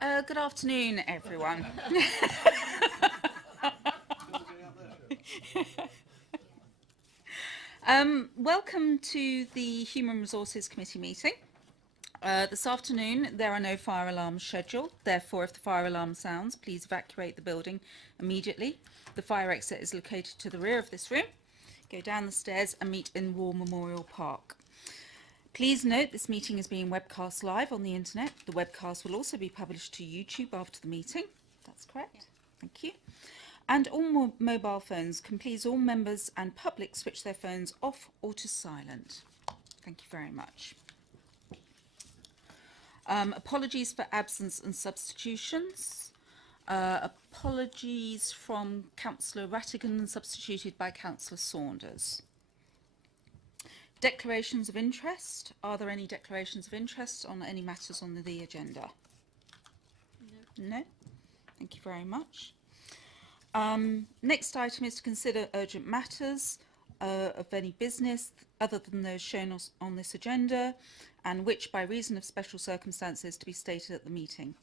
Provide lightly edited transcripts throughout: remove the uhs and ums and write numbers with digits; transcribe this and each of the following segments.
Good afternoon, everyone. Welcome to the Human Resources Committee meeting. This afternoon, there are no fire alarms scheduled. Therefore, if the fire alarm sounds, please evacuate the building immediately. The fire exit is located to the rear of this room. Go down the stairs and meet in War Memorial Park. Please note this meeting is being webcast live on the internet. The webcast will also be published to YouTube after the meeting. That's correct. Yeah. Thank you. And all mobile phones, can please all members and public switch their phones off or to silent. Thank you very much. Apologies for absence and substitutions. Apologies from Councillor Rattigan, substituted by Councillor Saunders. Declarations of interest. Are there any declarations of interest on any matters on the agenda? No. No? Thank you very much. Next item is to consider urgent matters of any business other than those shown on this agenda and which by reason of special circumstances to be stated at the meeting.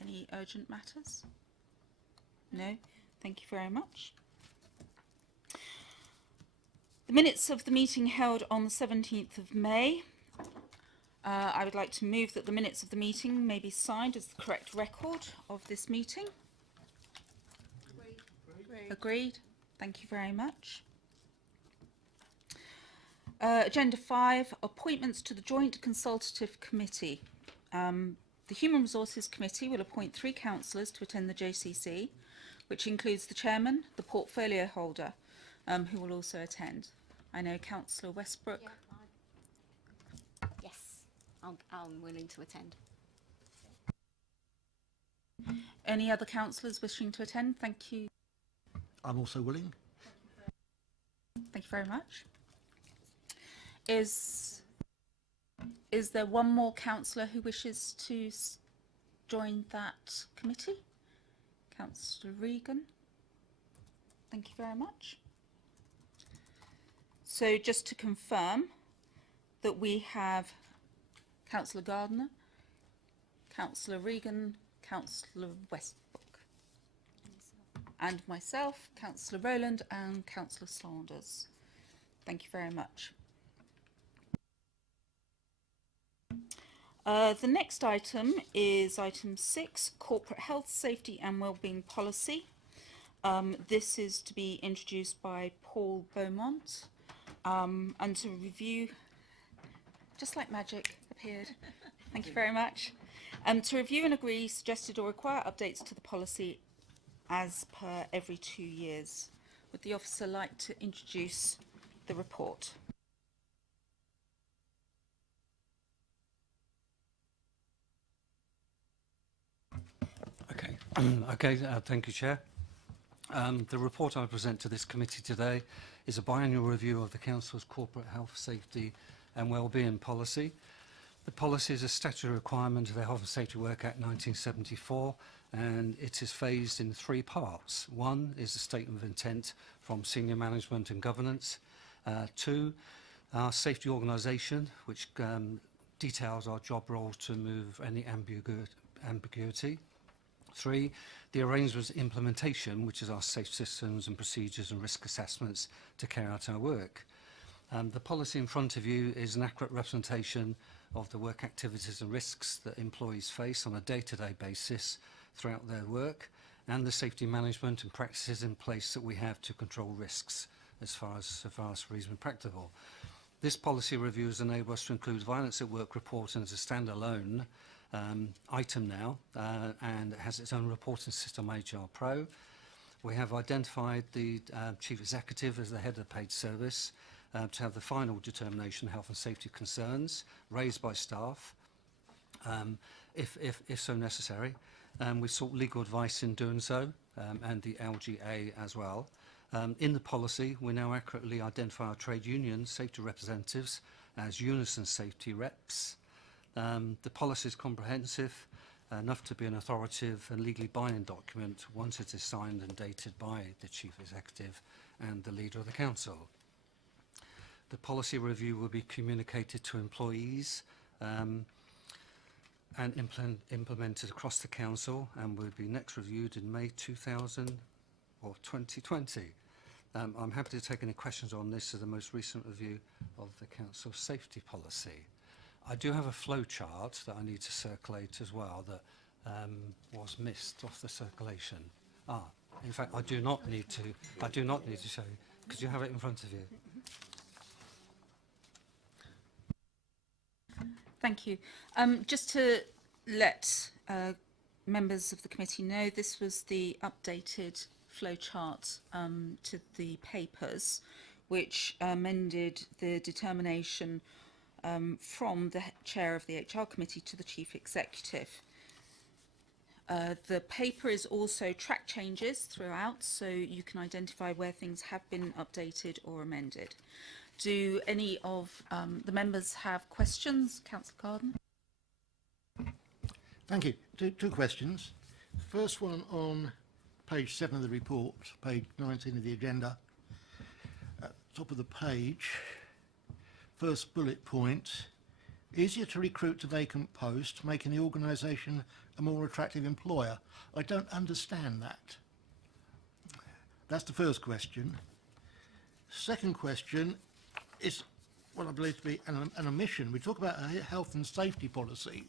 Any urgent matters? No? Thank you very much. The minutes of the meeting held on the 17th of May. I would like to move that the minutes of the meeting may be signed as the correct record of this meeting. Agreed. Agreed. Thank you very much. Agenda 5, appointments to the Joint Consultative Committee. The Human Resources Committee will appoint 3 councillors to attend the JCC, which includes the chairman, the portfolio holder, who will also attend. I know Councillor Westbrook. Yeah, yes, I'm willing to attend. Any other councillors wishing to attend? Thank you. I'm also willing. Thank you very much. Is there one more councillor who wishes to join that committee? Councillor Regan. Thank you very much. So just to confirm that we have Councillor Gardner, Councillor Regan, Councillor Westbrook, and myself, Councillor Rowland and Councillor Saunders. Thank you very much. The next item is item 6, Corporate Health, Safety and Wellbeing Policy. This is to be introduced by Paul Beaumont and to review, just like magic appeared, thank you very much, to review and agree suggested or require updates to the policy as per every 2 years. Would the officer like to introduce the report? Thank you, Chair. The report I present to this committee today is a biannual review of the Council's Corporate Health, Safety and Wellbeing Policy. The policy is a statutory requirement of the Health and Safety Work Act 1974, and it is phased in 3 parts. 1 is a statement of intent from senior management and governance. 2, our safety organisation, which details our job roles to remove any ambiguity. 3, the arrangements implementation, which is our safe systems and procedures and risk assessments to carry out our work. The policy in front of you is an accurate representation of the work activities and risks that employees face on a day-to-day basis throughout their work, and the safety management and practices in place that we have to control risks as far as reasonably practicable. This policy review has enabled us to include violence at work reporting as a standalone item now, and it has its own reporting system, HR Pro. We have identified the Chief Executive as the head of the paid service to have the final determination of health and safety concerns raised by staff, if so necessary. We sought legal advice in doing so, and the LGA as well. In the policy, we now accurately identify our trade union safety representatives as unison safety reps. The policy is comprehensive, enough to be an authoritative and legally binding document once it is signed and dated by the Chief Executive and the Leader of the Council. The policy review will be communicated to employees and implemented across the council, and will be next reviewed in May 2020. I'm happy to take any questions on this as the most recent review of the council safety policy. I do have a flow chart that I need to circulate as well that was missed off the circulation. In fact, I do not need to show you, because you have it in front of you. Thank you. Just to let members of the committee know, this was the updated flowchart to the papers, which amended the determination from the chair of the HR committee to the chief executive. The paper is also track changes throughout, so you can identify where things have been updated or amended. Do any of the members have questions? Councillor Carden. Thank you. Two questions. First one on page 7 of the report, page 19 of the agenda. Top of the page, first bullet point, easier to recruit to vacant post, making the organisation a more attractive employer. I don't understand that. That's the first question. Second question is what I believe to be an omission. We talk about a health and safety policy,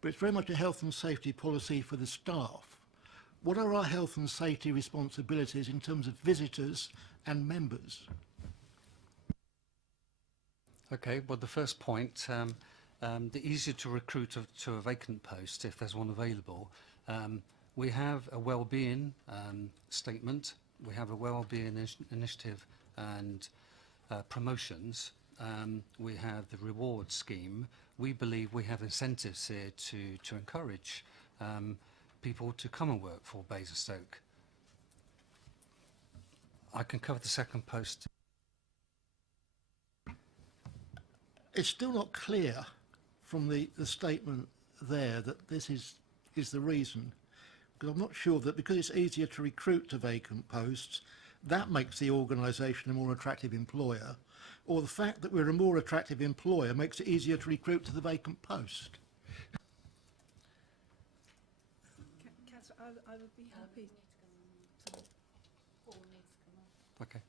but it's very much a health and safety policy for the staff. What are our health and safety responsibilities in terms of visitors and members? Okay, well, the first point, the easier to recruit to a vacant post, if there's one available. We have a wellbeing statement, we have a wellbeing initiative and promotions, we have the reward scheme. We believe we have incentives here to encourage people to come and work for Basingstoke. I can cover the second post. It's still not clear from the statement there that this is the reason, because I'm not sure that because it's easier to recruit to vacant posts, that makes the organisation a more attractive employer, or the fact that we're a more attractive employer makes it easier to recruit to the vacant post. Councillor, I would be happy. Okay.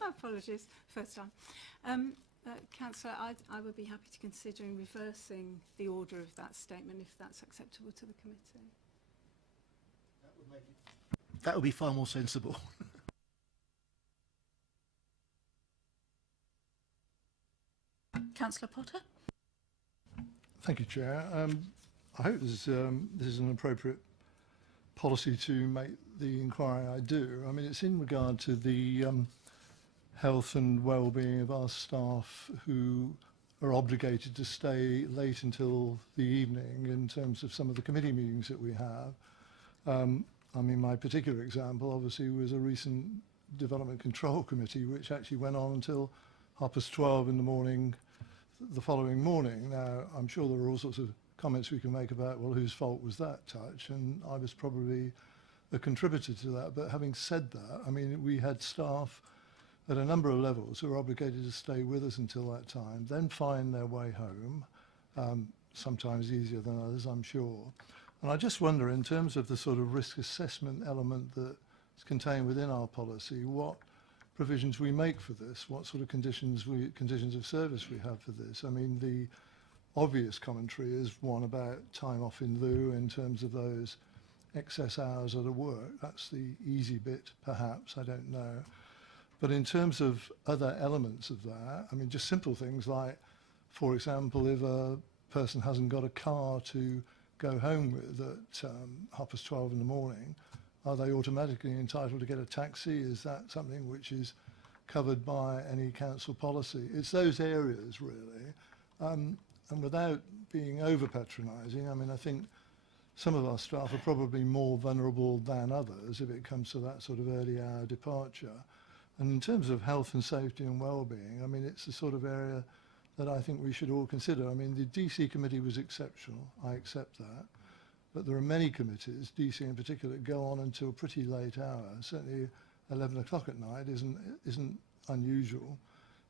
Apologies, first time. Councillor, I would be happy to consider reversing the order of that statement if that's acceptable to the committee. That would be far more sensible. Councillor Potter. Thank you, Chair. I hope this is an appropriate policy to make the inquiry I do. I mean, it's in regard to the health and well-being of our staff who are obligated to stay late until the evening in terms of some of the committee meetings that we have. I mean, my particular example obviously was a recent Development Control Committee which actually went on until 12:30 in the morning the following morning. Now, I'm sure there are all sorts of comments we can make about, well, whose fault was that touch? And I was probably a contributor to that. But having said that, I mean, we had staff at a number of levels who were obligated to stay with us until that time, then find their way home, sometimes easier than others, I'm sure. And I just wonder, in terms of the sort of risk assessment element that's contained within our policy, what provisions we make for this, what sort of conditions of service we have for this. I mean, the obvious commentary is one about time off in lieu in terms of those excess hours at work. That's the easy bit, perhaps, I don't know. But in terms of other elements of that, I mean, just simple things like, for example, if a person hasn't got a car to go home with at 12:30 in the morning, are they automatically entitled to get a taxi? Is that something which is covered by any council policy? It's those areas, really. And without being over-patronising, I mean, I think some of our staff are probably more vulnerable than others if it comes to that sort of early hour departure. And in terms of health and safety and well-being, I mean, it's the sort of area that I think we should all consider. I mean, the DC committee was exceptional, I accept that. But there are many committees, DC in particular, that go on until pretty late hours. Certainly 11 o'clock at night isn't unusual.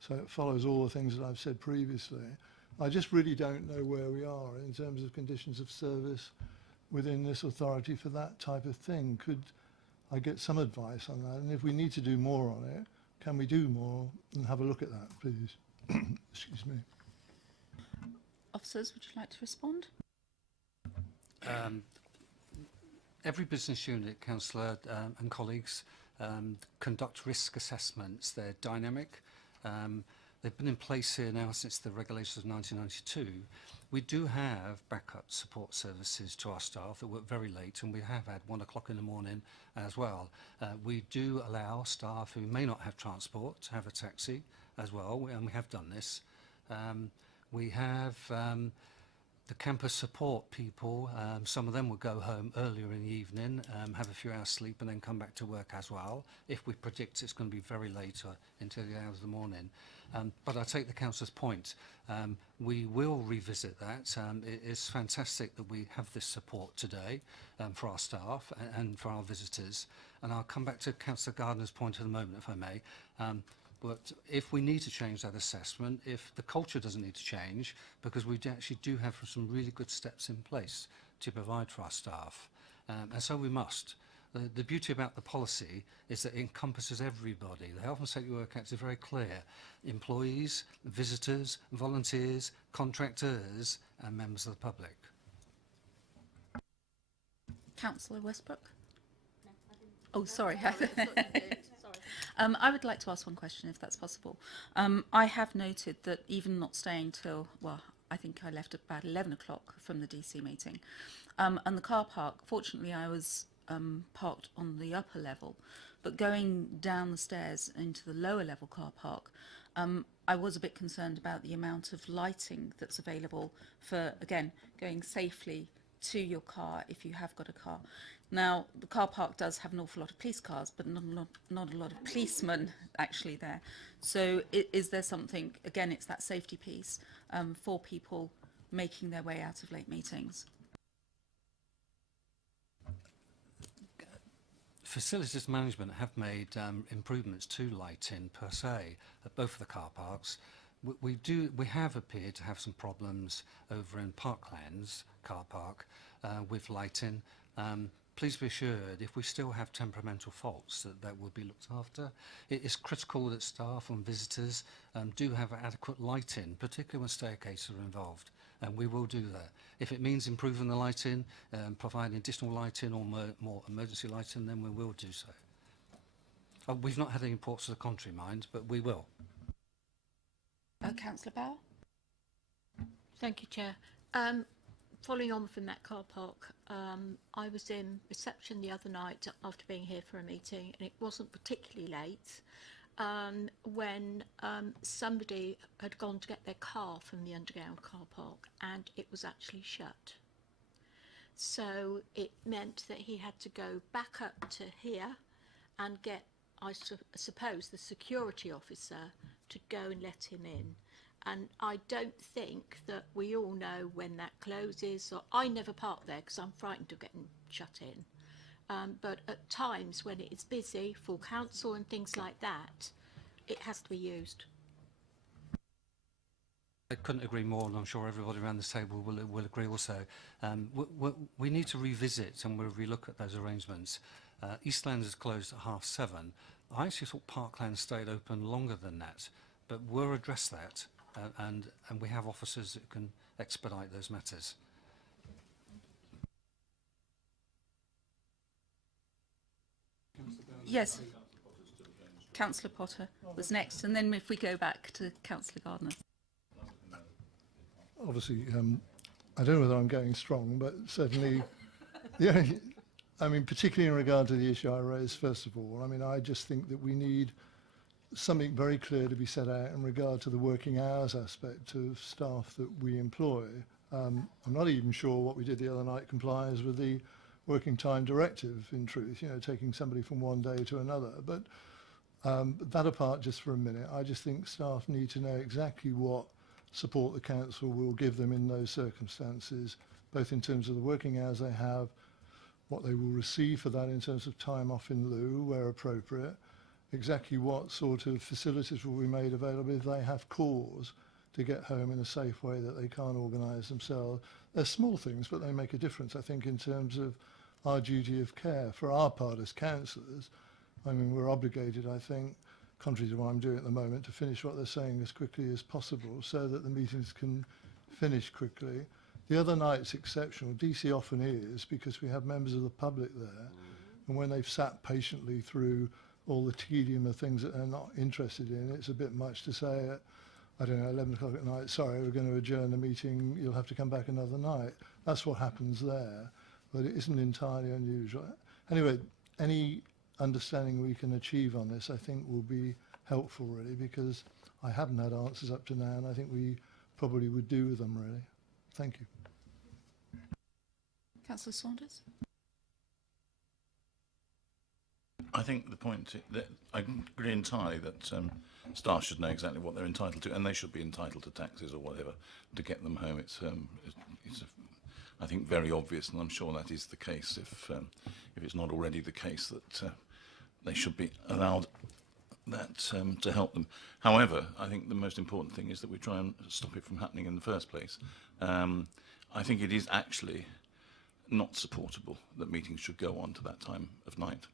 So it follows all the things that I've said previously. I just really don't know where we are in terms of conditions of service within this authority for that type of thing. Could I get some advice on that? And if we need to do more on it, can we do more and have a look at that, please? Excuse me. Officers, would you like to respond? Every business unit, councillor and colleagues, conduct risk assessments. They're dynamic. They've been in place here now since the regulations of 1992. We do have backup support services to our staff that work very late, and we have had 1 o'clock in the morning as well. We do allow staff who may not have transport to have a taxi as well, and we have done this. We have the campus support people. Some of them will go home earlier in the evening, have a few hours sleep, and then come back to work as well, if we predict it's going to be very late until the hours of the morning. But I take the councillor's point. We will revisit that. It is fantastic that we have this support today for our staff and for our visitors. And I'll come back to Councillor Gardner's point in a moment, if I may. But if we need to change that assessment, if the culture doesn't need to change, because we actually do have some really good steps in place to provide for our staff, and so we must. The beauty about the policy is that it encompasses everybody. The Health and Safety Work Act is very clear. Employees, visitors, volunteers, contractors and members of the public. Councillor Westbrook? No, I didn't. Oh, sorry. Sorry, I thought you did. Sorry. I would like to ask one question, if that's possible. I have noted that even not staying till, well, I think I left at about 11 o'clock from the DC meeting. And the car park, fortunately I was parked on the upper level, but going down the stairs into the lower level car park, I was a bit concerned about the amount of lighting that's available for, again, going safely to your car if you have got a car. Now, the car park does have an awful lot of police cars, but not a lot of policemen actually there. So is there something, again, it's that safety piece for people making their way out of late meetings? Facilities management have made improvements to lighting per se at both of the car parks. We have appeared to have some problems over in Parklands car park with lighting. Please be assured, if we still have temperamental faults, that will be looked after. It is critical that staff and visitors do have adequate lighting, particularly when staircases are involved, and we will do that. If it means improving the lighting, providing additional lighting or more emergency lighting, then we will do so. We've not had any reports to the contrary, mind, but we will. Councillor Bauer? Thank you, Chair. Following on from that car park, I was in reception the other night after being here for a meeting, and it wasn't particularly late when somebody had gone to get their car from the underground car park, and it was actually shut. So it meant that he had to go back up to here and get, I suppose, the security officer to go and let him in. And I don't think that we all know when that closes. Or I never park there because I'm frightened of getting shut in. But at times when it is busy, full council and things like that, it has to be used. I couldn't agree more, and I'm sure everybody around this table will agree also. We need to revisit and we'll relook at those arrangements. Eastlands is closed at 7:30. I actually thought Parkland stayed open longer than that, but we'll address that. And we have officers that can expedite those matters. Yes. Councillor Potter was next, and then if we go back to Councillor Gardner. Obviously, I don't know whether I'm going strong, but certainly, yeah, I mean, particularly in regard to the issue I raised, first of all, I mean, I just think that we need something very clear to be set out in regard to the working hours aspect of staff that we employ. I'm not even sure what we did the other night complies with the working time directive, in truth, you know, taking somebody from one day to another. But that apart just for a minute, I just think staff need to know exactly what support the council will give them in those circumstances, both in terms of the working hours they have, what they will receive for that in terms of time off in lieu where appropriate, exactly what sort of facilities will be made available if they have cause to get home in a safe way that they can't organise themselves. They're small things, but they make a difference, I think, in terms of our duty of care. For our part as councillors, I mean, we're obligated, I think, contrary to what I'm doing at the moment, to finish what they're saying as quickly as possible so that the meetings can finish quickly. The other night's exceptional. DC often is, because we have members of the public there, and when they've sat patiently through all the tedium of things that they're not interested in, it's a bit much to say at, I don't know, 11 o'clock at night, sorry, we're going to adjourn the meeting, you'll have to come back another night. That's what happens there, but it isn't entirely unusual. Anyway, any understanding we can achieve on this, I think, will be helpful, really, because I haven't had answers up to now, and I think we probably would do with them, really. Thank you. Councillor Saunders? I think the point that I agree entirely that staff should know exactly what they're entitled to, and they should be entitled to taxes or whatever to get them home. I think, very obvious, and I'm sure that is the case. If it's not already the case, that they should be allowed that to help them. However, I think the most important thing is that we try and stop it from happening in the first place. I think it is actually not supportable that meetings should go on to that time of night.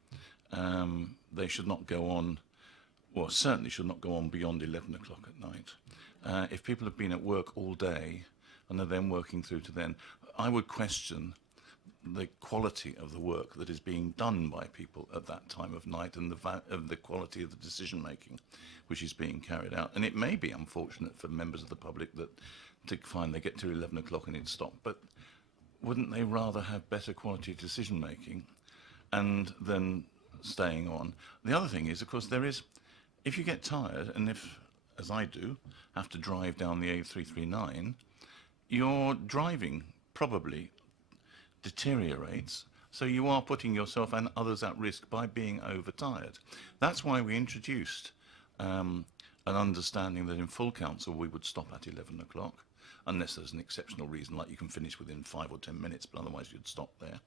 They should not go on, or certainly should not go on beyond 11 o'clock at night. If people have been at work all day and are then working through to then, I would question the quality of the work that is being done by people at that time of night and the quality of the decision making which is being carried out. And it may be unfortunate for members of the public that to find they get to 11 o'clock and it's stopped, but wouldn't they rather have better quality decision making and then staying on? The other thing is, of course, if you get tired, and if, as I do, have to drive down the A339, your driving probably deteriorates, so you are putting yourself and others at risk by being overtired. That's why we introduced an understanding that in full council we would stop at 11 o'clock, unless there's an exceptional reason, like you can finish within 5 or 10 minutes, but otherwise you'd stop there.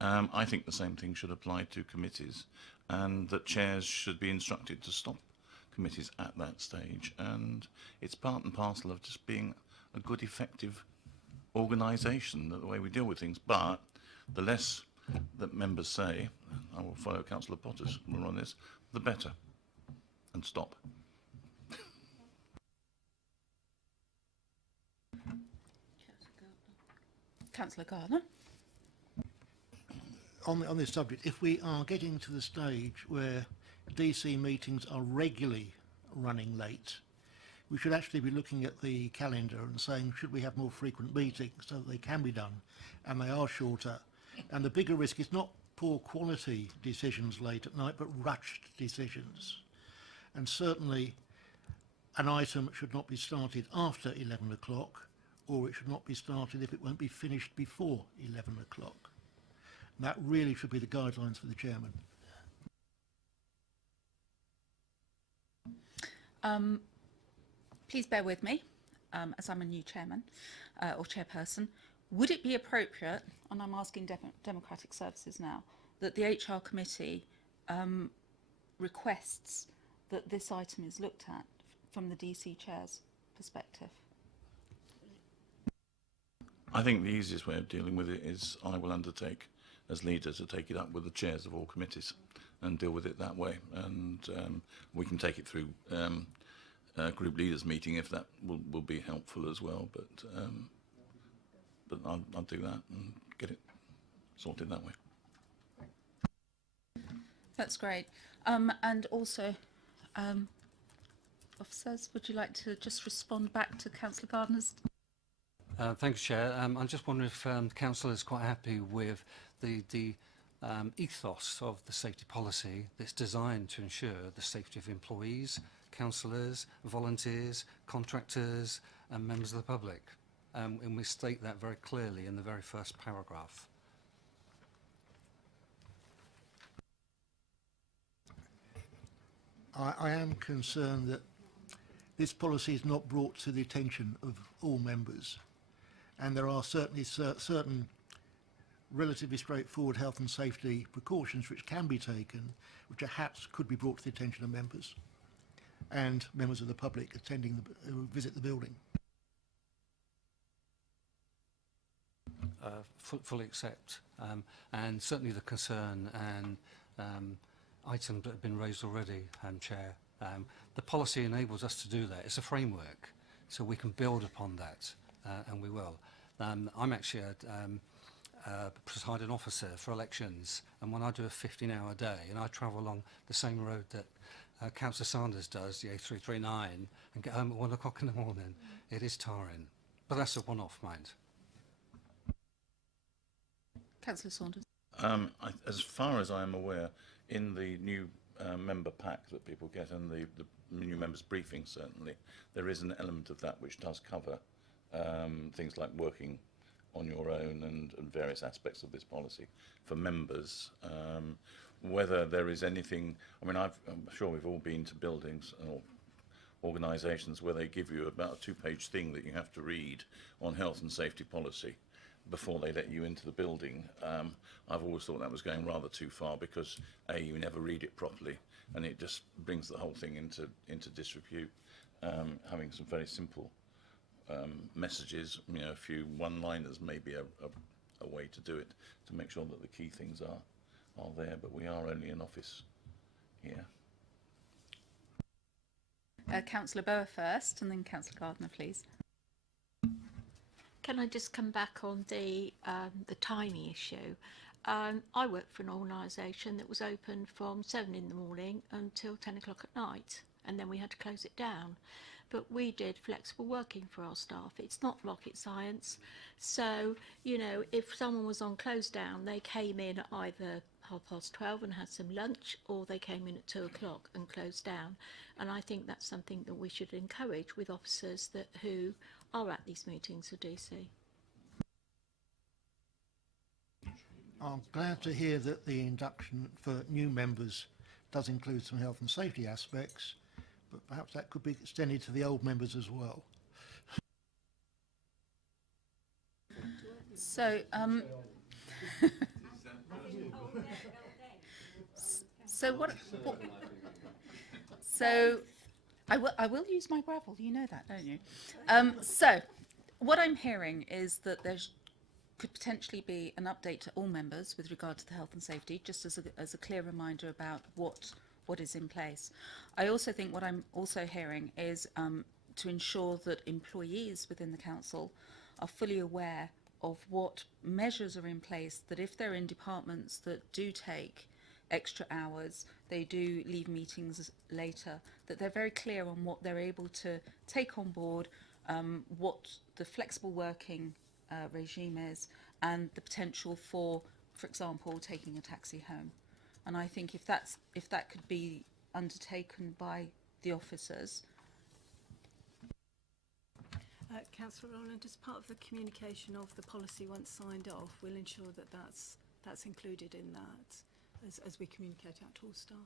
I think the same thing should apply to committees, and that chairs should be instructed to stop committees at that stage. And it's part and parcel of just being a good, effective organisation, the way we deal with things. But the less that members say, I will follow Councillor Potter's rule on this, the better. And stop. Councillor Gardner? On this subject, if we are getting to the stage where DC meetings are regularly running late, we should actually be looking at the calendar and saying, should we have more frequent meetings so that they can be done and they are shorter? And the bigger risk is not poor quality decisions late at night, but rushed decisions. And certainly an item should not be started after 11 o'clock, or it should not be started if it won't be finished before 11 o'clock. And that really should be the guidelines for the chairman. Please bear with me, as I'm a new chairman or chairperson. Would it be appropriate, and I'm asking Democratic Services now, that the HR committee requests that this item is looked at from the DC chair's perspective? I think the easiest way of dealing with it is I will undertake as leader to take it up with the chairs of all committees and deal with it that way. And we can take it through group leaders meeting if that will be helpful as well. But I'll do that and get it sorted that way. That's great. And also, officers, would you like to just respond back to Councillor Gardner's? Thank you, Chair. I'm just wondering if the Council is quite happy with the ethos of the safety policy that's designed to ensure the safety of employees, councillors, volunteers, contractors and members of the public. And we state that very clearly in the very first paragraph. I am concerned that this policy is not brought to the attention of all members, and there are certainly certain relatively straightforward health and safety precautions which can be taken, which perhaps could be brought to the attention of members and members of the public attending who visit the building. Fully accept, and certainly the concern and items that have been raised already, Chair. The policy enables us to do that. It's a framework, so we can build upon that, and we will. I'm actually a presiding officer for elections, and when I do a 15-hour day, and I travel along the same road that Councillor Sanders does, the A339, and get home at 1 o'clock in the morning, it is tiring. But that's a one-off, mind. Councillor Saunders. As far as I am aware, in the new member pack that people get and the new members briefing, certainly, there is an element of that which does cover things like working on your own and various aspects of this policy for members. Whether there is anything, I mean, I'm sure we've all been to buildings or organisations where they give you about a 2-page thing that you have to read on health and safety policy before they let you into the building. I've always thought that was going rather too far because A, you never read it properly and it just brings the whole thing into disrepute. Having some very simple messages, you know, a few one-liners may be a way to do it, to make sure that the key things are there, but we are only an office here. Councillor Bower first, and then Councillor Gardner, please. Can I just come back on the timing issue? I work for an organisation that was open from 7 in the morning until 10 o'clock at night, and then we had to close it down. But we did flexible working for our staff. It's not rocket science. So, you know, if someone was on close down, they came in at either 12:30 and had some lunch, or they came in at 2 o'clock and closed down. And I think that's something that we should encourage with officers who are at these meetings for DC. I'm glad to hear that the induction for new members does include some health and safety aspects, but perhaps that could be extended to the old members as well. So, so what? So, I will use my gravel. You know that, don't you? So, what I'm hearing is that there could potentially be an update to all members with regard to the health and safety, just as a clear reminder about what is in place. I also think what I'm also hearing is to ensure that employees within the council are fully aware of what measures are in place, that if they're in departments that do take extra hours, they do leave meetings later, that they're very clear on what they're able to take on board, what the flexible working regime is, and the potential for example, taking a taxi home. And I think if that could be undertaken by the officers. Councillor Rowland, as part of the communication of the policy once signed off, we'll ensure that that's included in that as we communicate out to all staff.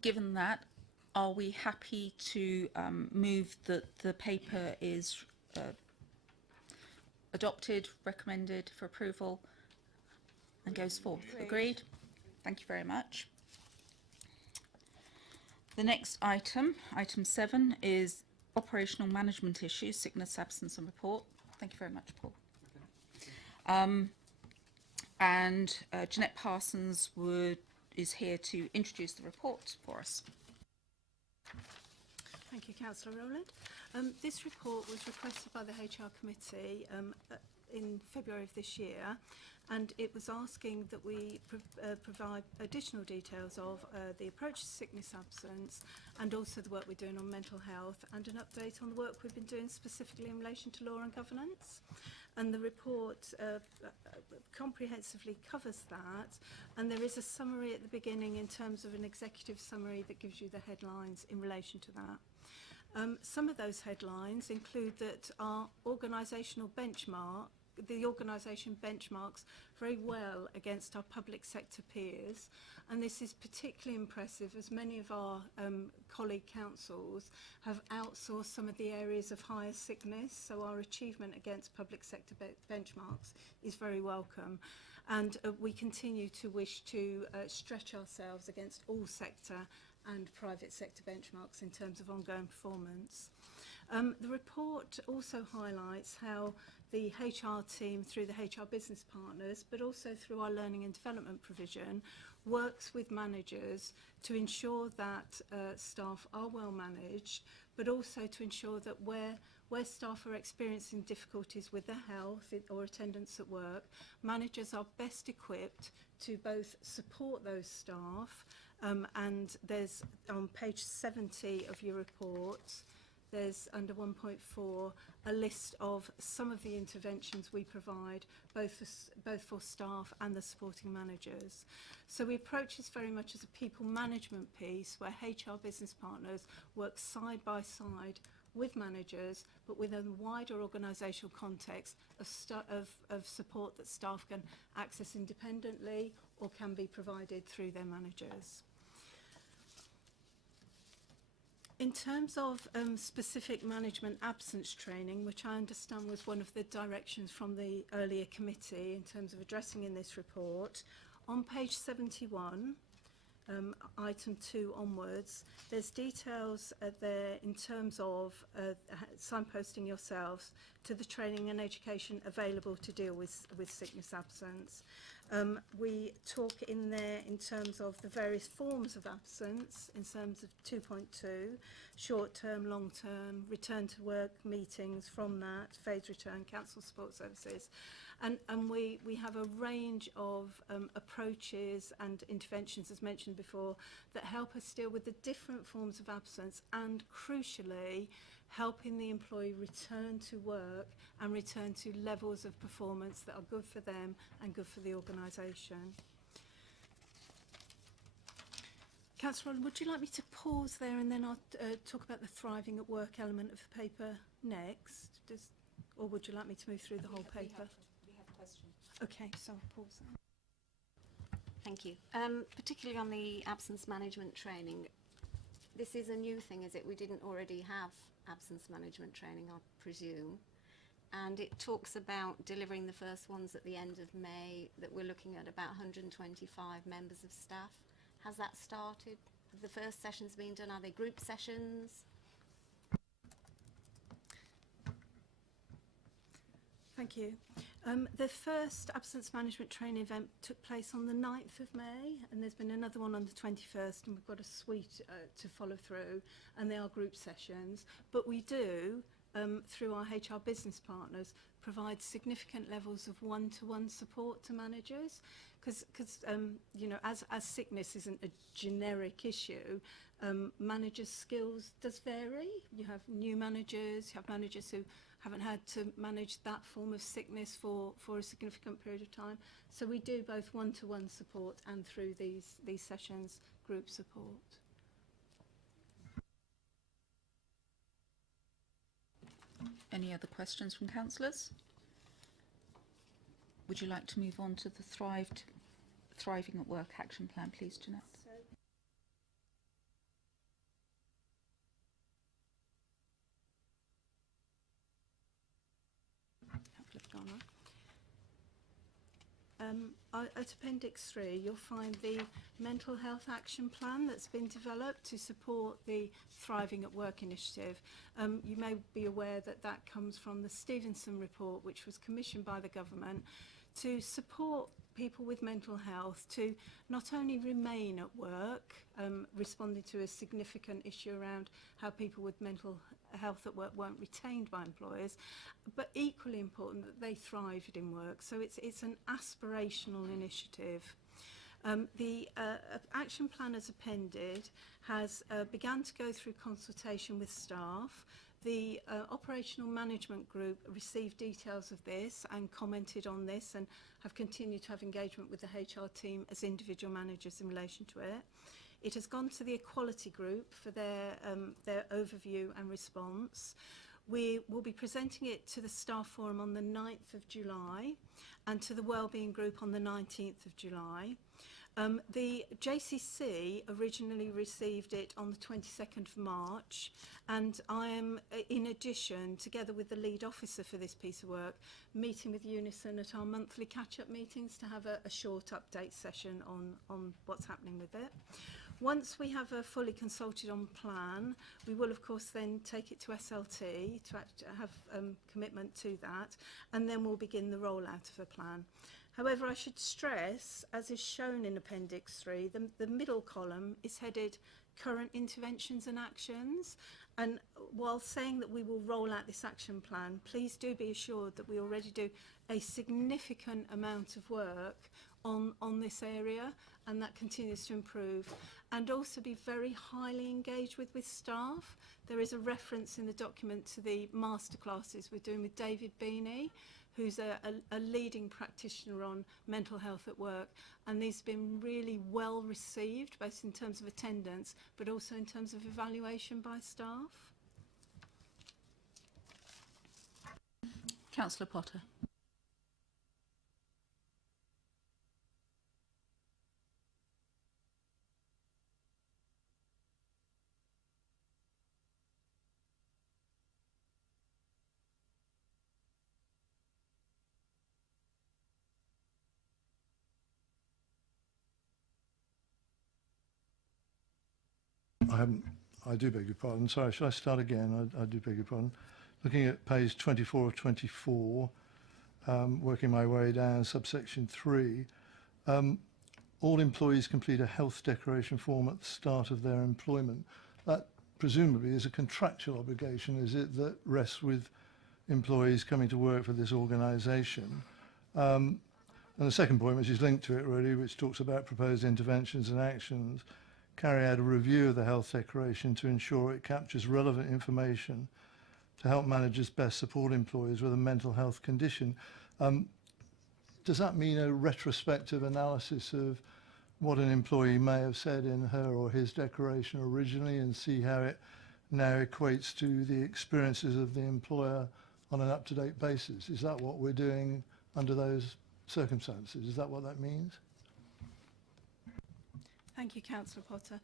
Given that, are we happy to move that the paper is adopted, recommended for approval and goes forth? Agreed? Thank you very much. The next item, item 7, is operational management issues, sickness, absence and report. Thank you very much, Paul. Jeanette Parsons is here to introduce the report for us. Thank you, Councillor Rowland. This report was requested by the HR committee in February of this year, and it was asking that we provide additional details of the approach to sickness absence and also the work we're doing on mental health, and an update on the work we've been doing specifically in relation to law and governance. And the report comprehensively covers that, and there is a summary at the beginning in terms of an executive summary that gives you the headlines in relation to that. Some of those headlines include that our organisational benchmark the organisation benchmarks very well against our public sector peers, and this is particularly impressive as many of our colleague councils have outsourced some of the areas of higher sickness, so our achievement against public sector benchmarks is very welcome. And we continue to wish to stretch ourselves against all sector and private sector benchmarks in terms of ongoing performance. The report also highlights how the HR team, through the HR business partners, but also through our learning and development provision, works with managers to ensure that staff are well managed, but also to ensure that where staff are experiencing difficulties with their health or attendance at work, managers are best equipped to both support those staff, and there's on page 70 of your report, there's under 1.4 a list of some of the interventions we provide both for staff and the supporting managers. So we approach this very much as a people management piece where HR business partners work side by side with managers, but within a wider organisational context of support that staff can access independently or can be provided through their managers. In terms of specific management absence training, which I understand was one of the directions from the earlier committee in terms of addressing in this report, on page 71, item 2 onwards, there's details there in terms of signposting yourselves to the training and education available to deal with sickness absence. We talk in there in terms of the various forms of absence, in terms of 2.2, short-term, long-term, return to work meetings from that, phased return, council support services. And we have a range of approaches and interventions, as mentioned before, that help us deal with the different forms of absence and, crucially, helping the employee return to work and return to levels of performance that are good for them and good for the organisation. Councillor Rowland, would you like me to pause there and then I'll talk about the thriving at work element of the paper next? Or would you like me to move through the whole paper? We have questions. Okay, so I'll pause there. Thank you. Particularly on the absence management training, this is a new thing, is it? We didn't already have absence management training, I presume. And it talks about delivering the first ones at the end of May, that we're looking at about 125 members of staff. Has that started? Have the first sessions been done? Are they group sessions? Thank you. The first absence management training event took place on the 9th of May, and there's been another one on the 21st, and we've got a suite to follow through, and they are group sessions. But we do, through our HR business partners, provide significant levels of one-to-one support to managers, because you know, as sickness isn't a generic issue, managers' skills does vary. You have new managers, you have managers who haven't had to manage that form of sickness for a significant period of time. So we do both one-to-one support and through these sessions, group support. Any other questions from councillors? Would you like to move on to the Thriving at Work action plan, please, Jeanette? At Appendix 3, you'll find the mental health action plan that's been developed to support the Thriving at Work initiative. You may be aware that that comes from the Stevenson report, which was commissioned by the government to support people with mental health to not only remain at work, responding to a significant issue around how people with mental health at work weren't retained by employers, but equally important that they thrived in work. So it's an aspirational initiative. The action plan as appended has begun to go through consultation with staff. The operational management group received details of this and commented on this and have continued to have engagement with the HR team as individual managers in relation to it. It has gone to the equality group for their overview and response. We will be presenting it to the staff forum on the 9th of July and to the Wellbeing Group on the 19th of July. The JCC originally received it on the 22nd of March, and I am, in addition, together with the lead officer for this piece of work, meeting with Unison at our monthly catch-up meetings to have a short update session on what's happening with it. Once we have a fully consulted on plan, we will of course then take it to SLT to have commitment to that, and then we'll begin the rollout of a plan. However, I should stress, as is shown in Appendix 3, the middle column is headed Current Interventions and Actions. And while saying that we will roll out this action plan, please do be assured that we already do a significant amount of work on this area, and that continues to improve. And also be very highly engaged with staff. There is a reference in the document to the masterclasses we're doing with David Beanie, who's a leading practitioner on mental health at work, and these have been really well received, both in terms of attendance but also in terms of evaluation by staff. Councillor Potter. I do beg your pardon. Sorry, should I start again? I do beg your pardon. Looking at page 24 of 24, working my way down, subsection 3, all employees complete a health declaration form at the start of their employment. That presumably is a contractual obligation, is it, that rests with employees coming to work for this organisation? And the second point, which is linked to it really, which talks about proposed interventions and actions, carry out a review of the health declaration to ensure it captures relevant information to help managers best support employees with a mental health condition. Does that mean a retrospective analysis of what an employee may have said in her or his declaration originally and see how it now equates to the experiences of the employer on an up-to-date basis? Is that what we're doing under those circumstances? Is that what that means? Thank you, Councillor Potter.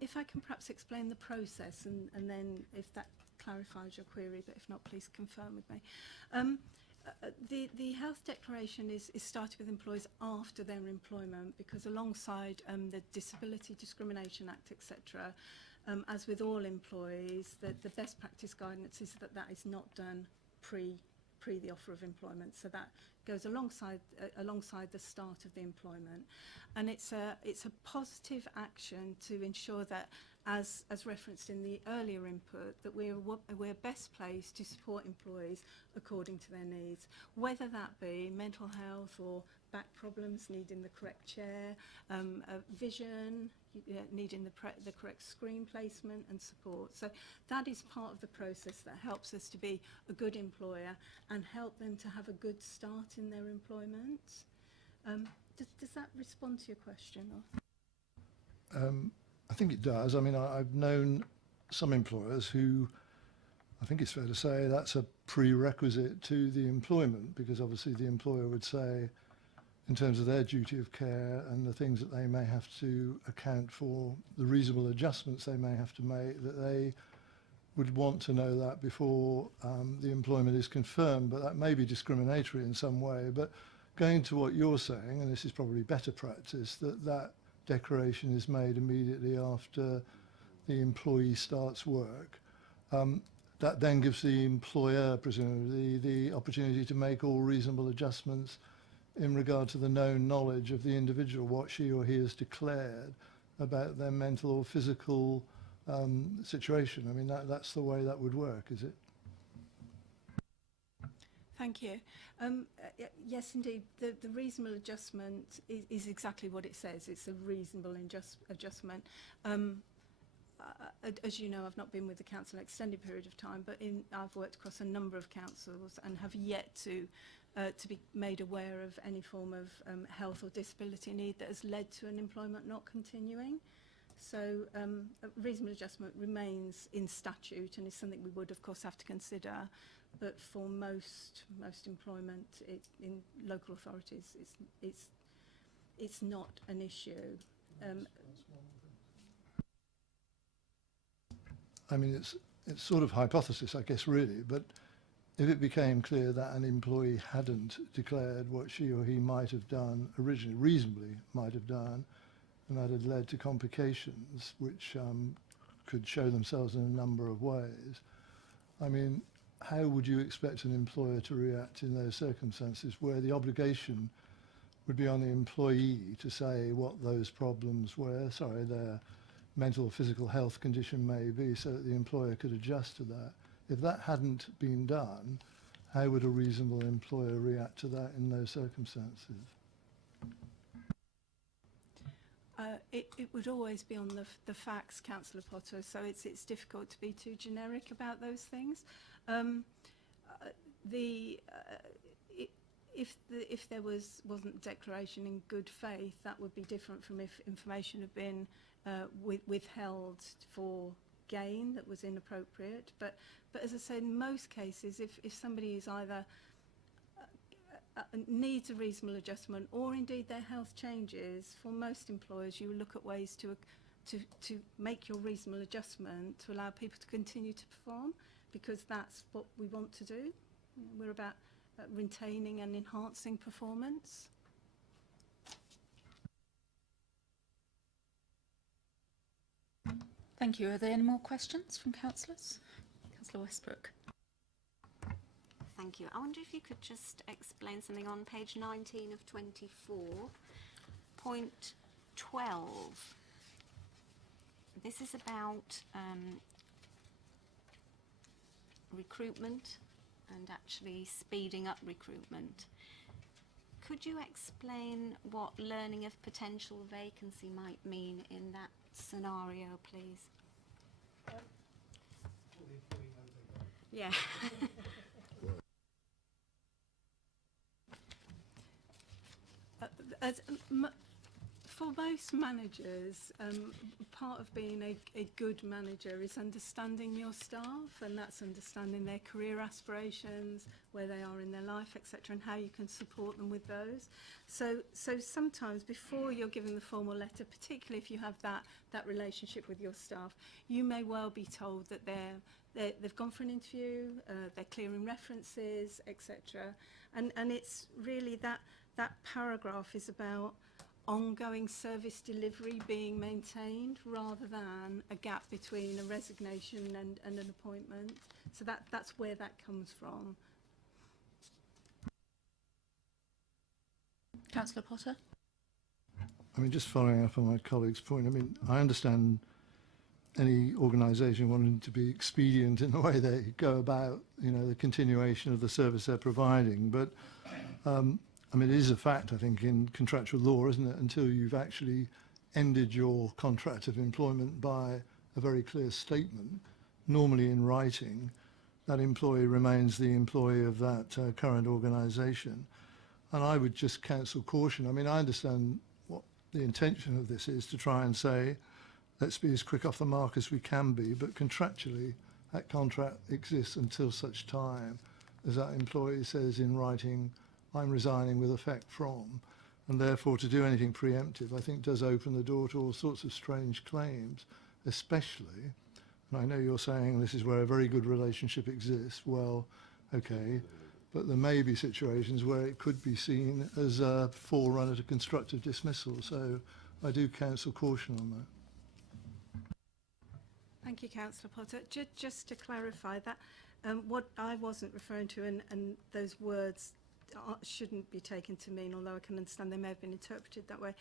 If I can perhaps explain the process and then if that clarifies your query, but if not, please confirm with me. The health declaration is started with employees after their employment, because alongside the Disability Discrimination Act, etc., as with all employees, the best practice guidance is that is not done pre the offer of employment. So that goes alongside the start of the employment, and it's a positive action to ensure that, as referenced in the earlier input, that we're best placed to support employees according to their needs, whether that be mental health or back problems needing the correct chair, vision, needing the correct screen placement and support. So that is part of the process that helps us to be a good employer and help them to have a good start in their employment. Does that respond to your question? Or? I think it does. I mean, I've known some employers who, I think it's fair to say, that's a prerequisite to the employment, because obviously the employer would say, in terms of their duty of care and the things that they may have to account for, the reasonable adjustments they may have to make, that they would want to know that before the employment is confirmed. But that may be discriminatory in some way. But going to what you're saying, and this is probably better practice, that declaration is made immediately after the employee starts work. That then gives the employer, presumably, the opportunity to make all reasonable adjustments in regard to the known knowledge of the individual, what she or he has declared about their mental or physical situation. I mean, that's the way that would work, is it? Thank you. Yes, indeed. The reasonable adjustment is exactly what it says. It's a reasonable adjustment. As you know, I've not been with the council an extended period of time, but I've worked across a number of councils and have yet to be made aware of any form of health or disability need that has led to an employment not continuing. So a reasonable adjustment remains in statute and is something we would of course have to consider, but for most employment in local authorities it's not an issue. I mean, it's sort of hypothesis, I guess, really, but if it became clear that an employee hadn't declared what she or he might have done originally, reasonably might have done, and that had led to complications which could show themselves in a number of ways, I mean, how would you expect an employer to react in those circumstances where the obligation would be on the employee to say what those problems were, their mental or physical health condition may be, so that the employer could adjust to that? If that hadn't been done, how would a reasonable employer react to that in those circumstances? It would always be on the facts, Councillor Potter, so it's difficult to be too generic about those things. If there wasn't declaration in good faith, that would be different from if information had been withheld for gain that was inappropriate. But as I said, in most cases, if somebody is either needs a reasonable adjustment or indeed their health changes, for most employers you will look at ways to make your reasonable adjustment to allow people to continue to perform, because that's what we want to do. We're about retaining and enhancing performance. Thank you. Are there any more questions from councillors? Councillor Westbrook. Thank you. I wonder if you could just explain something on page 19 of 24, point 12. This is about recruitment and actually speeding up recruitment. Could you explain what learning of potential vacancy might mean in that scenario, please? Yeah. For most managers, part of being a good manager is understanding your staff, and that's understanding their career aspirations, where they are in their life, etc., and how you can support them with those. So sometimes before you're giving the formal letter, particularly if you have that relationship with your staff, you may well be told that they've gone for an interview, they're clearing references, etc. And it's really that paragraph is about ongoing service delivery being maintained rather than a gap between a resignation and an appointment. So that's where that comes from. Councillor Potter. I mean, just following up on my colleague's point, I mean, I understand any organisation wanting to be expedient in the way they go about, the continuation of the service they're providing, but I mean, it is a fact, I think, in contractual law, isn't it, until you've actually ended your contract of employment by a very clear statement, normally in writing, that employee remains the employee of that current organisation. And I would just counsel caution. I mean, I understand what the intention of this is, to try and say, let's be as quick off the mark as we can be, but contractually, that contract exists until such time as that employee says in writing, I'm resigning with effect from, and therefore to do anything preemptive, I think, does open the door to all sorts of strange claims, especially, and I know you're saying this is where a very good relationship exists. Well, okay, but there may be situations where it could be seen as a forerunner to constructive dismissal, so I do counsel caution on that. Thank you, Councillor Potter. Just to clarify that, what I wasn't referring to, and those words shouldn't be taken to mean, although I can understand they may have been interpreted that way.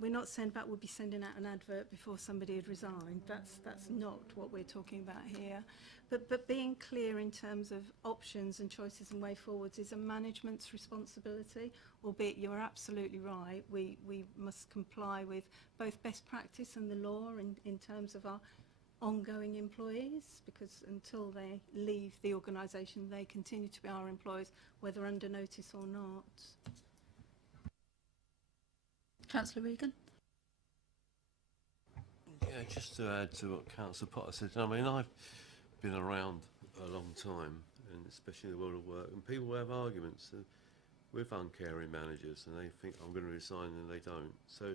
We're not saying about we'll be sending out an advert before somebody had resigned. That's not what we're talking about here. But being clear in terms of options and choices and way forwards is a management's responsibility, albeit you're absolutely right. We must comply with both best practice and the law in terms of our ongoing employees, because until they leave the organisation they continue to be our employees, whether under notice or not. Councillor Regan. Yeah, Yeah, just to add to what Councillor Potter said, I mean, I've been around a long time, and especially in the world of work, and people have arguments with uncaring managers, and they think I'm going to resign, and they don't. So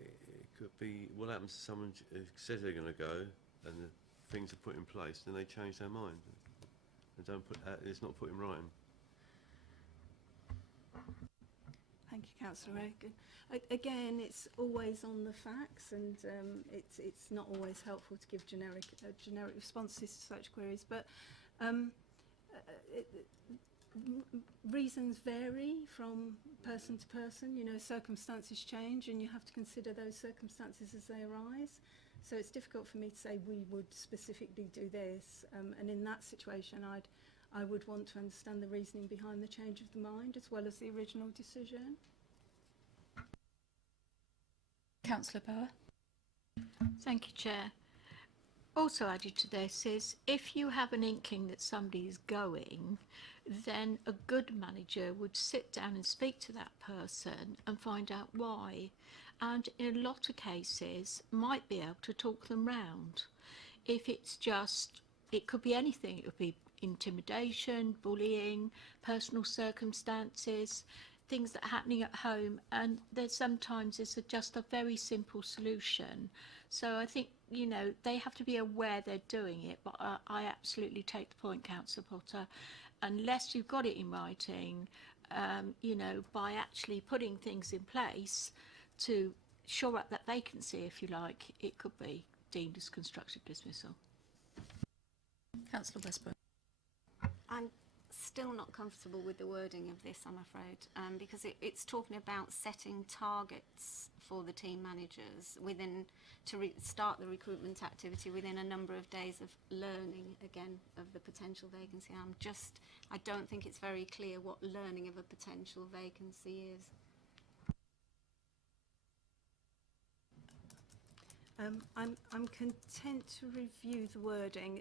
it could be what happens to someone who says they're going to go, and the things are put in place, then they change their mind. And don't put it's not put in writing. Thank you, Councillor Reagan. Again, it's always on the facts, and it's not always helpful to give generic responses to such queries. But reasons vary from person to person. You know, circumstances change, and you have to consider those circumstances as they arise. So it's difficult for me to say we would specifically do this. And in that situation, I would want to understand the reasoning behind the change of the mind as well as the original decision. Councillor Bauer. Thank you, Chair. Also added to this is if you have an inkling that somebody is going, then a good manager would sit down and speak to that person and find out why. And in a lot of cases, might be able to talk them round. If it's just, it could be anything. It would be intimidation, bullying, personal circumstances, things that are happening at home, and there's sometimes it's just a very simple solution. So I think, you know, they have to be aware they're doing it, but I absolutely take the point, Councillor Potter. Unless you've got it in writing, you know, by actually putting things in place to shore up that vacancy, if you like, it could be deemed as constructive dismissal. Councillor Westbrook. I'm still not comfortable with the wording of this, I'm afraid, because it's talking about setting targets for the team managers within start the recruitment activity within a number of days of learning again of the potential vacancy. I don't think it's very clear what learning of a potential vacancy is. I'm content to review the wording.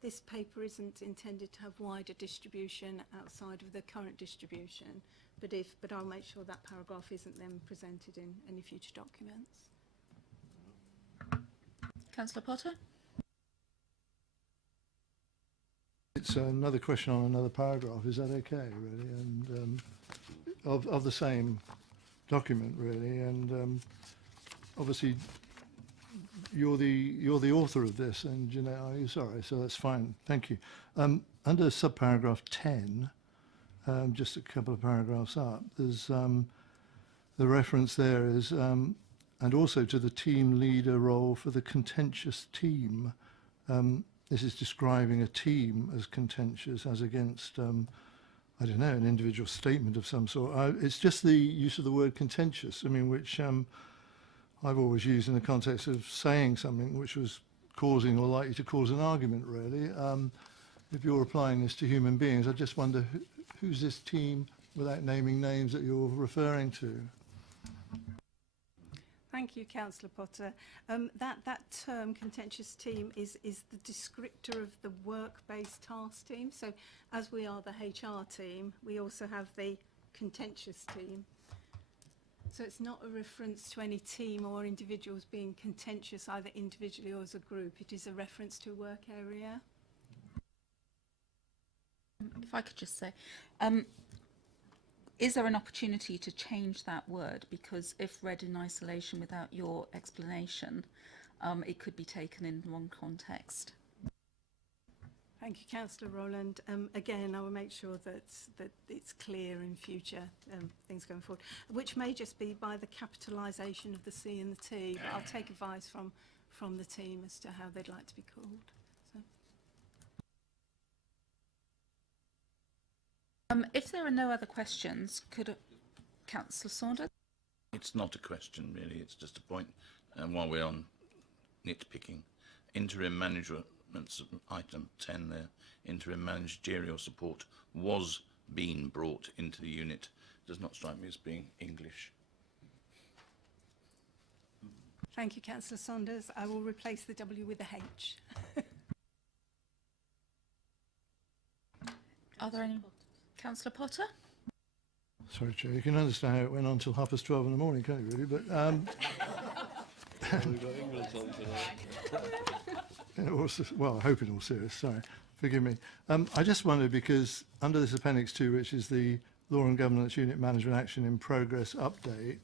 This paper isn't intended to have wider distribution outside of the current distribution, but I'll make sure that paragraph isn't then presented in any future documents. Councillor Potter. It's another question on another paragraph. Is that okay, really? And of the same document, really. And obviously, you're the author of this, and you know, are you sorry? So that's fine. Thank you. Under subparagraph 10, just a couple of paragraphs up, there's the reference there is and also to the team leader role for the contentious team. This is describing a team as contentious as against, I don't know, an individual statement of some sort. It's just the use of the word contentious, I mean, which I've always used in the context of saying something which was causing or likely to cause an argument, really. If you're applying this to human beings, I just wonder who's this team, without naming names, that you're referring to? Thank you, Councillor Potter. That term, contentious team, is the descriptor of the work-based task team. So as we are the HR team, we also have the contentious team. So it's not a reference to any team or individuals being contentious either individually or as a group. It is a reference to a work area. If I could just say, is there an opportunity to change that word? Because if read in isolation without your explanation, it could be taken in the wrong context. Thank you, Councillor Rowland. Again, I will make sure that it's clear in future things going forward, which may just be by the capitalisation of the C and the T, but I'll take advice from the team as to how they'd like to be called. So. If there are no other questions, could Councillor Saunders? It's not a question, really. It's just a point. And while we're on nitpicking, interim management, item 10 there, interim managerial support was being brought into the unit. Does not strike me as being English. Thank you, Councillor Saunders. I will replace the W with a H. Are there any? Councillor Potter? Sorry, Chair, you can understand how it went on till 12:30 in the morning, can't you, really? But We've got England on tonight. Well, I hope in all serious, sorry, forgive me. I just wondered, because under this Appendix 2, which is the Law and Governance Unit Management Action in Progress update,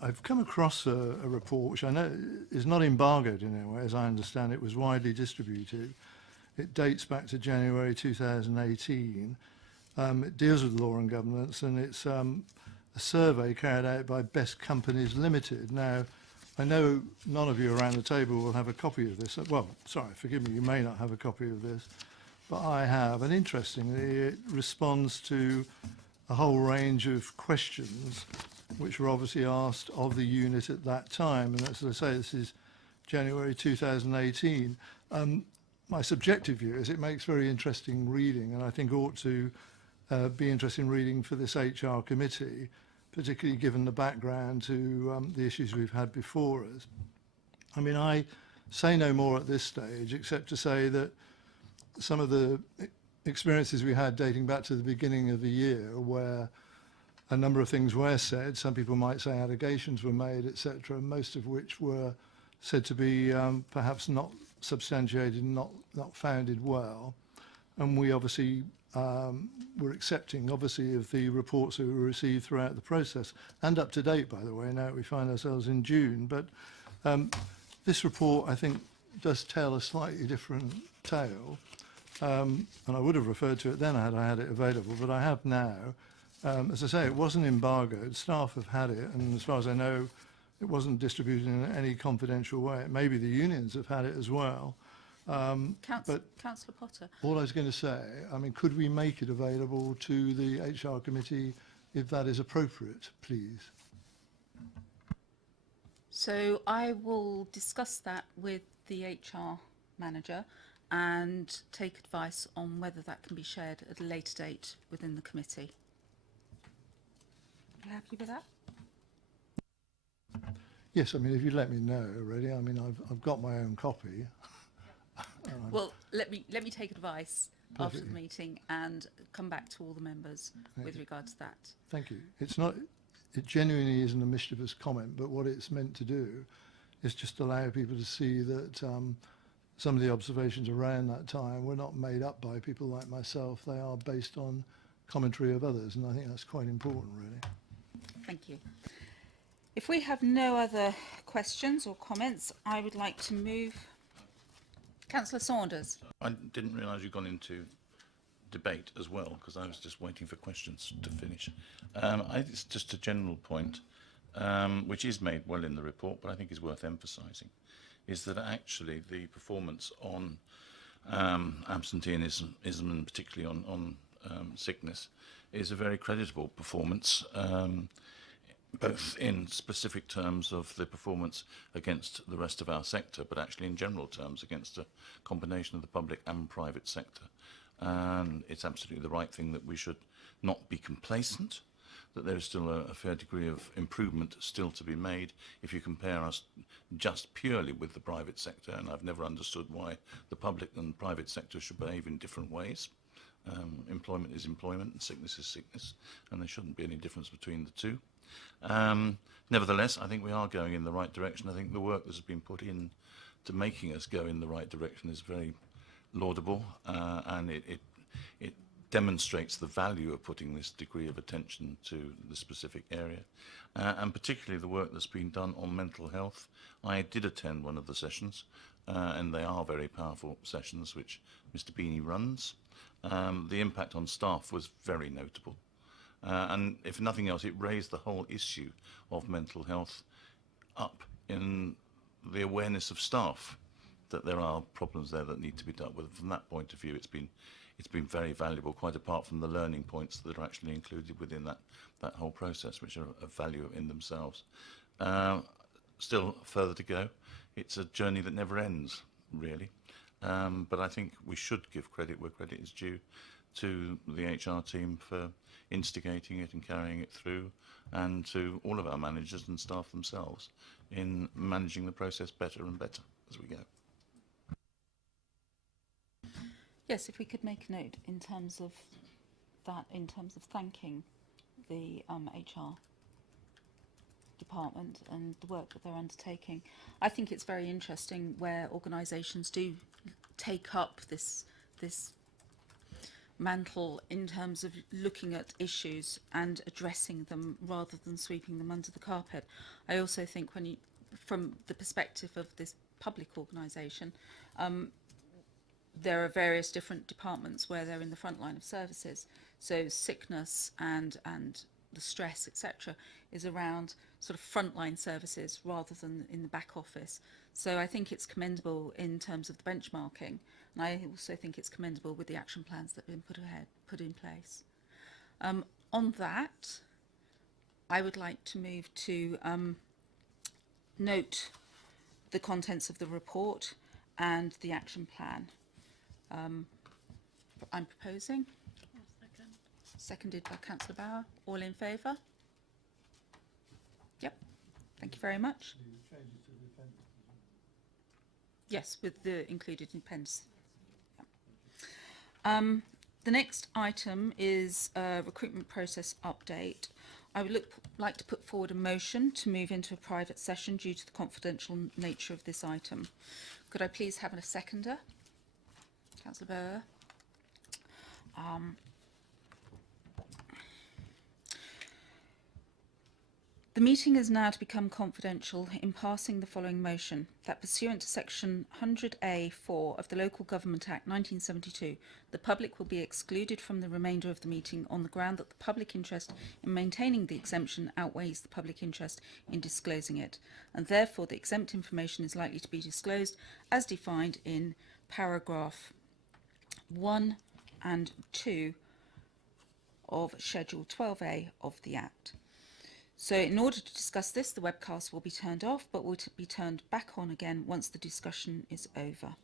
I've come across a report which I know is not embargoed in any way, as I understand it was widely distributed. It dates back to January 2018. It deals with law and governance, and it's a survey carried out by Best Companies Limited. Now, I know none of you around the table will have a copy of this. Well, sorry, forgive me, you may not have a copy of this, but I have. And interestingly, it responds to a whole range of questions which were obviously asked of the unit at that time. And as I say, this is January 2018. My subjective view is it makes very interesting reading, and I think ought to be interesting reading for this HR committee, particularly given the background to the issues we've had before us. I mean, I say no more at this stage, except to say that some of the experiences we had dating back to the beginning of the year, where a number of things were said, some people might say allegations were made, etc., most of which were said to be perhaps not substantiated, not founded well. And we obviously were accepting, obviously, of the reports that we received throughout the process, and up to date, by the way. Now we find ourselves in June. But this report, I think, does tell a slightly different tale. And I would have referred to it then had I had it available, but I have now. As I say, it wasn't embargoed. Staff have had it, and as far as I know, it wasn't distributed in any confidential way. Maybe the unions have had it as well. But Councillor Potter. all I was going to say, I mean, could we make it available to the HR committee if that is appropriate, please? So I will discuss that with the HR manager and take advice on whether that can be shared at a later date within the committee. Are you happy with that? Yes, I mean, if you'd let me know already, I mean, I've got my own copy. Well, let me take advice after the Perfectly. meeting and come back to all the members with regard to that. Thank you. It genuinely isn't a mischievous comment, but what it's meant to do is just allow people to see that some of the observations around that time were not made up by people like myself. They are based on commentary of others, and I think that's quite important, really. Thank you. If we have no other questions or comments, I would like to move. Councillor Saunders. I didn't realise you'd gone into debate as well, because I was just waiting for questions to finish. It's just a general point, which is made well in the report, but I think is worth emphasising, is that actually the performance on absenteeism, and particularly on sickness, is a very creditable performance, both in specific terms of the performance against the rest of our sector, but actually in general terms against a combination of the public and private sector. And it's absolutely the right thing that we should not be complacent, that there is still a fair degree of improvement still to be made if you compare us just purely with the private sector, and I've never understood why the public and private sector should behave in different ways. Employment is employment and sickness is sickness, and there shouldn't be any difference between the two. Nevertheless, I think we are going in the right direction. I think the work that has been put in to making us go in the right direction is very laudable, and it demonstrates the value of putting this degree of attention to the specific area, and particularly the work that's been done on mental health. I did attend one of the sessions, and they are very powerful sessions which Mr. Beanie runs. The impact on staff was very notable. And if nothing else, it raised the whole issue of mental health up in the awareness of staff, that there are problems there that need to be dealt with. From that point of view, it's been very valuable, quite apart from the learning points that are actually included within that whole process, which are of value in themselves. Still further to go. It's a journey that never ends, really. But I think we should give credit where credit is due to the HR team for instigating it and carrying it through, and to all of our managers and staff themselves in managing the process better and better as we go. Yes, if we could make a note in terms of that, in terms of thanking the HR department and the work that they're undertaking. I think it's very interesting where organisations do take up this mantle in terms of looking at issues and addressing them rather than sweeping them under the carpet. I also think when you, from the perspective of this public organisation, there are various different departments where they're in the front line of services. So sickness and the stress, etc., is around sort of frontline services rather than in the back office. So I think it's commendable in terms of the benchmarking, and I also think it's commendable with the action plans that have been put in place. On that, I would like to move to note the contents of the report and the action plan. I'm proposing. Seconded by Councillor Bauer. All in favour? Yep. Thank you very much. Yes, with the included in appendices. Yep. The next item is a recruitment process update. I would like to put forward a motion to move into a private session due to the confidential nature of this item. Could I please have a seconder? Councillor Bauer. The meeting is now to become confidential in passing the following motion, that pursuant to section 100A(4) of the Local Government Act 1972, the public will be excluded from the remainder of the meeting on the ground that the public interest in maintaining the exemption outweighs the public interest in disclosing it, and therefore the exempt information is likely to be disclosed as defined in paragraph 1 and 2 of Schedule 12A of the Act. So in order to discuss this, the webcast will be turned off, but will be turned back on again once the discussion is over.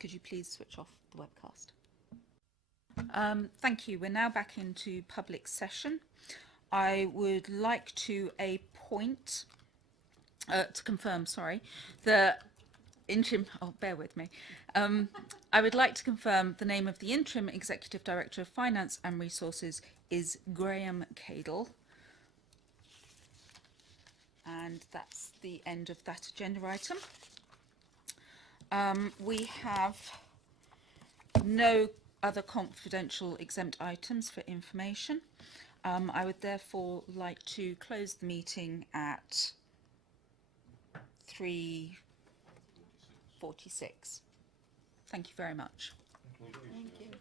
Could you please switch off the webcast? Thank you. We're now back into public session. I would like to confirm, the interim, bear with me. I would like to confirm the name of the interim Executive Director of Finance and Resources is Graham Cadle. And that's the end of that agenda item. We have no other confidential exempt items for information. I would therefore like to close the meeting at 3:46. Thank you very much. Thank you.